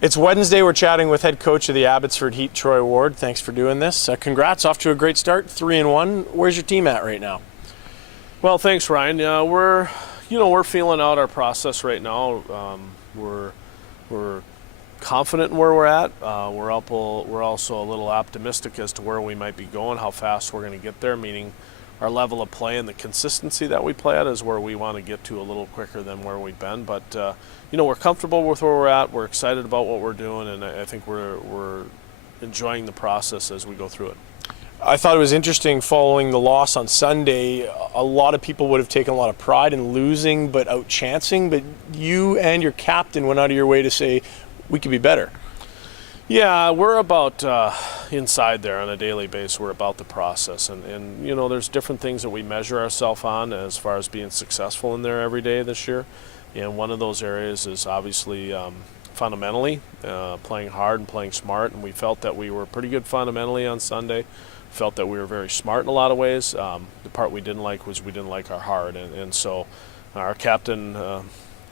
It's Wednesday. We're chatting with head coach of the Abbotsford Heat, Troy Ward. Thanks for doing this. Congrats, off to a great start, 3-1. Where's your team at right now? Well, thanks, Ryan. We're feeling out our process right now. We're confident in where we're at. We're also a little optimistic as to where we might be going, how fast we're going to get there. Meaning, our level of play and the consistency that we play at is where we want to get to a little quicker than where we've been. But we're comfortable with where we're at. We're excited about what we're doing, and I think we're enjoying the process as we go through it. I thought it was interesting following the loss on Sunday. A lot of people would have taken a lot of pride in losing but outchancing, but you and your captain went out of your way to say we could be better. Yeah, we're about inside there on a daily basis. We're about the process, and there's different things that we measure ourselves on as far as being successful in there every day this year. And one of those areas is obviously fundamentally playing hard and playing smart. And we felt that we were pretty good fundamentally on Sunday. Felt that we were very smart in a lot of ways. The part we didn't like was we didn't like our hard, and so our captain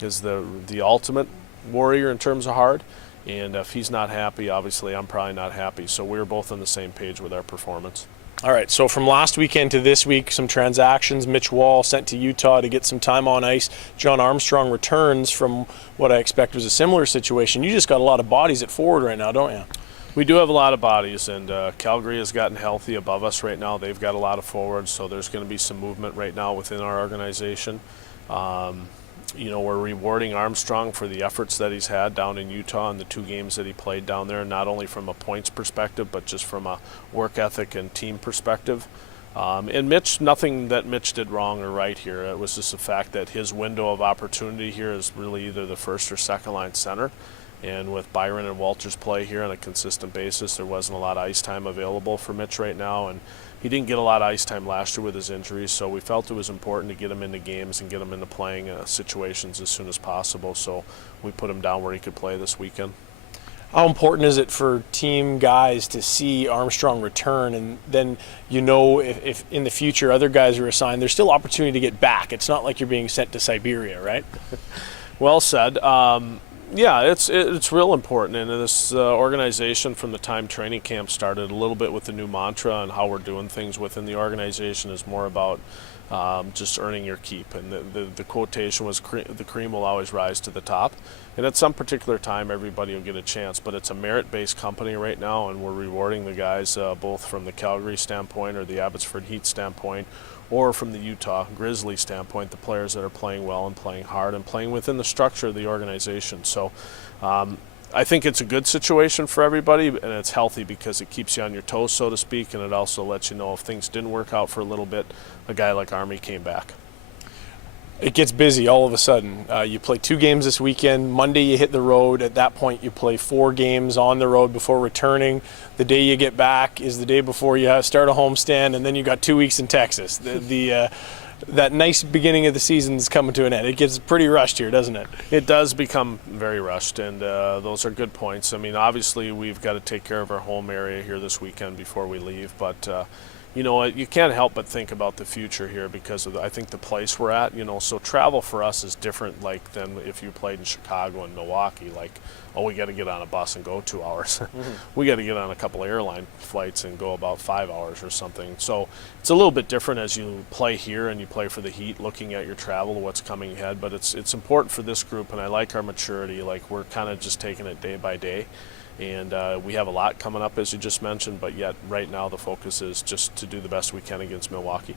is the ultimate warrior in terms of hard. And if he's not happy, obviously I'm probably not happy. So we're both on the same page with our performance. All right, so from last weekend to this week, some transactions. Mitch Wall sent to Utah to get some time on ice. John Armstrong returns from what I expect was a similar situation. You just got a lot of bodies at forward right now, don't you? We do have a lot of bodies, and Calgary has gotten healthy above us right now. They've got a lot of forwards, so there's going to be some movement right now within our organization. We're rewarding Armstrong for the efforts that he's had down in Utah in the 2 games that he played down there, not only from a points perspective, but just from a work ethic and team perspective. And Mitch, nothing that Mitch did wrong or right here. It was just the fact that his window of opportunity here is really either the first or second line center. And with Byron and Walter's play here on a consistent basis, there wasn't a lot of ice time available for Mitch right now. And he didn't get a lot of ice time last year with his injuries, so we felt it was important to get him into games and get him into playing situations as soon as possible. So we put him down where he could play this weekend. How important is it for team guys to see Armstrong return, and then if in the future other guys are assigned, there's still opportunity to get back? It's not like you're being sent to Siberia, right? Well said. Yeah, it's real important, and this organization from the time training camp started a little bit with the new mantra and how we're doing things within the organization is more about just earning your keep. And the quotation was the cream will always rise to the top. And at some particular time, everybody will get a chance, but it's a merit-based company right now, and we're rewarding the guys both from the Calgary standpoint or the Abbotsford Heat standpoint, or from the Utah Grizzlies standpoint, the players that are playing well and playing hard and playing within the structure of the organization. So I think it's a good situation for everybody, and it's healthy because it keeps you on your toes, so to speak, and it also lets you know if things didn't work out for a little bit, a guy like Army came back. It gets busy all of a sudden. You play 2 games this weekend. Monday you hit the road. At that point you play 4 games on the road before returning. The day you get back is the day before you start a homestand, and then you got 2 weeks in Texas. That nice beginning of the season is coming to an end. It gets pretty rushed here, doesn't it? It does become very rushed, and those are good points. I mean, obviously we've got to take care of our home area here this weekend before we leave, but you can't help but think about the future here because of I think the place we're at. So travel for us is different than if you played in Chicago and Milwaukee. We got to get on a bus and go 2 hours. We got to get on a couple of airline flights and go about 5 hours or something. So it's a little bit different as you play here and you play for the Heat, looking at your travel, what's coming ahead. But it's important for this group, and I like our maturity. We're kind of just taking it day by day. And we have a lot coming up, as you just mentioned, but yet right now the focus is just to do the best we can against Milwaukee.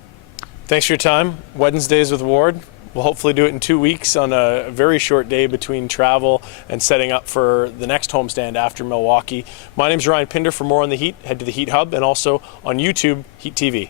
Thanks for your time. Wednesdays with Ward. We'll hopefully do it in 2 weeks on a very short day between travel and setting up for the next homestand after Milwaukee. My name's Ryan Pinder. For more on the Heat, head to the Heat Hub and also on YouTube, Heat TV.